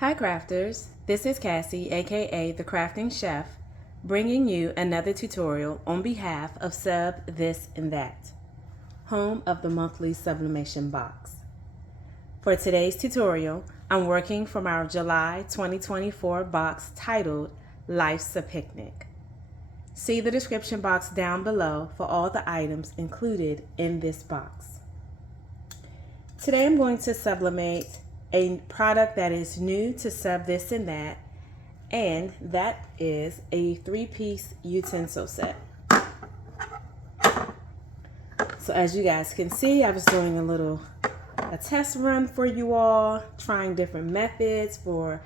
Hi crafters, this is Cassie, aka the Crafting Chef, bringing you another tutorial on behalf of Sub This and That, home of the monthly sublimation box. For today's tutorial, I'm working from our July 2024 box titled Life's a Picnic. See the description box down below for all the items included in this box. Today I'm going to sublimate a product that is new to Sub This and That, and that is a 3-piece utensil set. So as you guys can see, I was doing a test run for you all, trying different methods for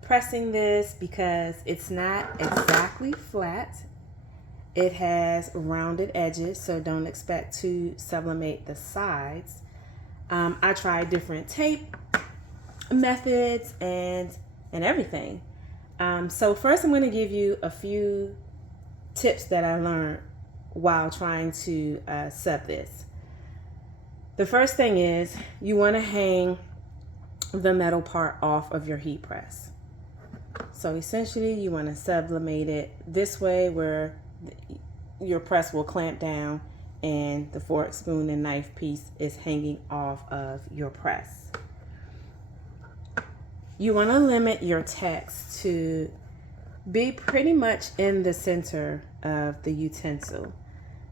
pressing this because it's not exactly flat. It has rounded edges, so don't expect to sublimate the sides. I tried different tape methods and everything. So first I'm going to give you a few tips that I learned while trying to sub this. The first thing is you want to hang the metal part off of your heat press. So essentially you want to sublimate it this way where your press will clamp down and the fork, spoon, and knife piece is hanging off of your press. You want to limit your text to be pretty much in the center of the utensil.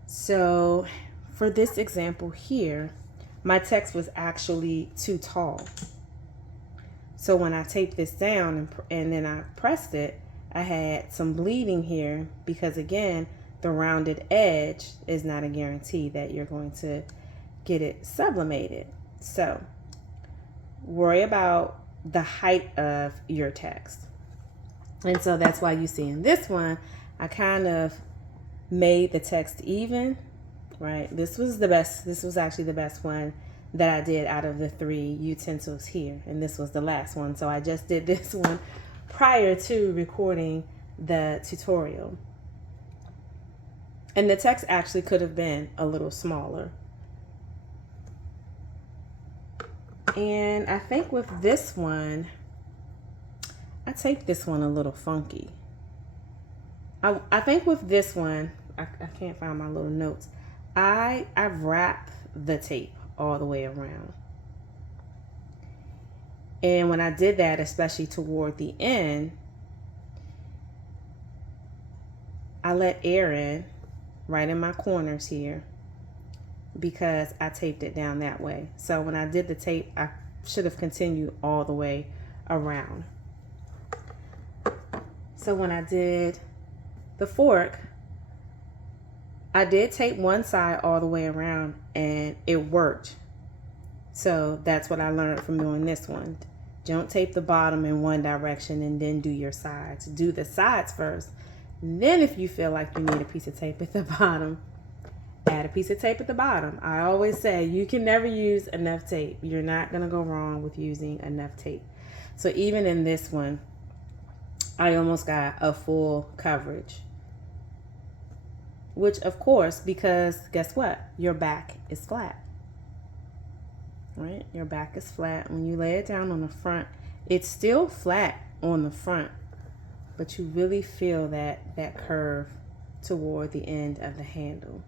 So for this example here, my text was actually too tall. So when I taped this down and then I pressed it, I had some bleeding here because again, the rounded edge is not a guarantee that you're going to get it sublimated. So worry about the height of your text. And so that's why you see in this one, I kind of made the text even, right? This was the best. This was actually the best one that I did out of the 3 utensils here. And this was the last one. So I just did this one prior to recording the tutorial. And the text actually could have been a little smaller. And I think with this one, I taped this one a little funky. I think with this one, I can't find my little notes. I wrapped the tape all the way around. And when I did that, especially toward the end, I let air in right in my corners here because I taped it down that way. So when I did the tape, I should have continued all the way around. So when I did the fork, I did tape one side all the way around and it worked. So that's what I learned from doing this one. Don't tape the bottom in one direction and then do your sides. Do the sides first. Then if you feel like you need a piece of tape at the bottom, add a piece of tape at the bottom. I always say you can never use enough tape. You're not going to go wrong with using enough tape. So even in this one, I almost got a full coverage. Which of course, because guess what? Your back is flat. Right? Your back is flat. When you lay it down on the front, it's still flat on the front. But you really feel that curve toward the end of the handle.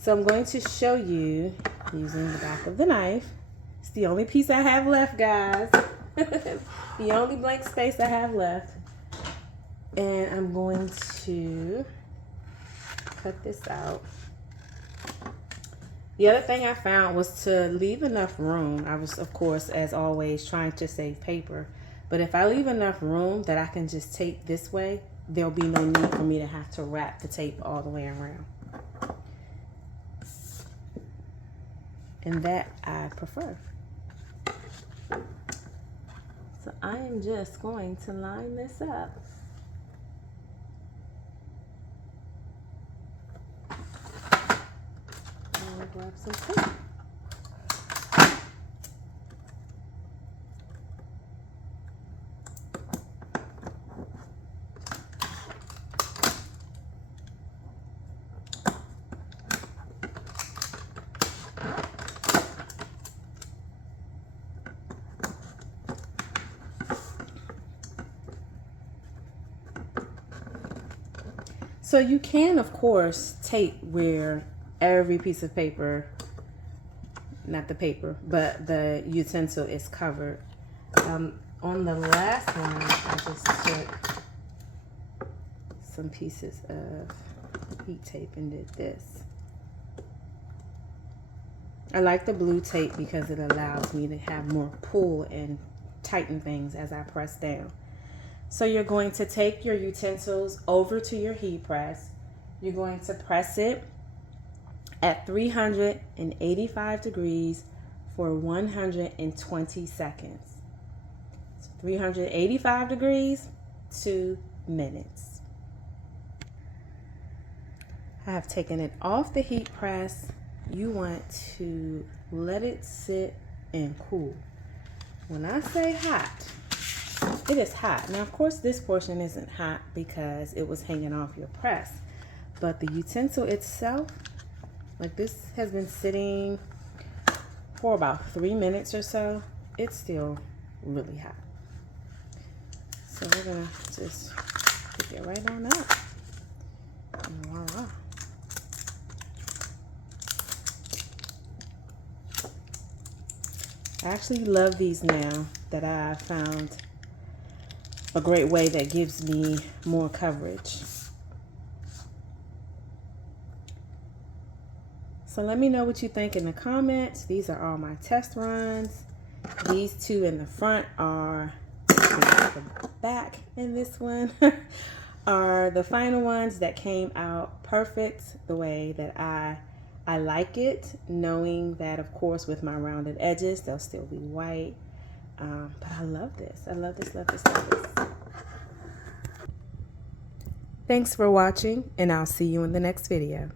So I'm going to show you using the back of the knife. It's the only piece I have left, guys. The only blank space I have left. And I'm going to cut this out. The other thing I found was to leave enough room. I was, of course, as always, trying to save paper. But if I leave enough room that I can just tape this way, there'll be no need for me to have to wrap the tape all the way around. And that I prefer. So I am just going to line this up. And grab some tape. So you can, of course, tape where every piece of paper, not the paper, but the utensil is covered. On the last one, I just took some pieces of heat tape and did this. I like the blue tape because it allows me to have more pull and tighten things as I press down. So you're going to take your utensils over to your heat press. You're going to press it at 385 degrees for 120 seconds. So 385 degrees, 2 minutes. I have taken it off the heat press. You want to let it sit and cool. When I say hot, it is hot. Now, of course, this portion isn't hot because it was hanging off your press, but the utensil itself, like this has been sitting for about 3 minutes or so. It's still really hot. So we're gonna just pick it right on up. And voila. I actually love these now that I found a great way that gives me more coverage. So let me know what you think in the comments. These are all my test runs. These two in the front are the back, and this one are the final ones that came out perfect the way that I like it, knowing that, of course, with my rounded edges, they'll still be white. But I love this. I love this, love this, love this. Thanks for watching, and I'll see you in the next video.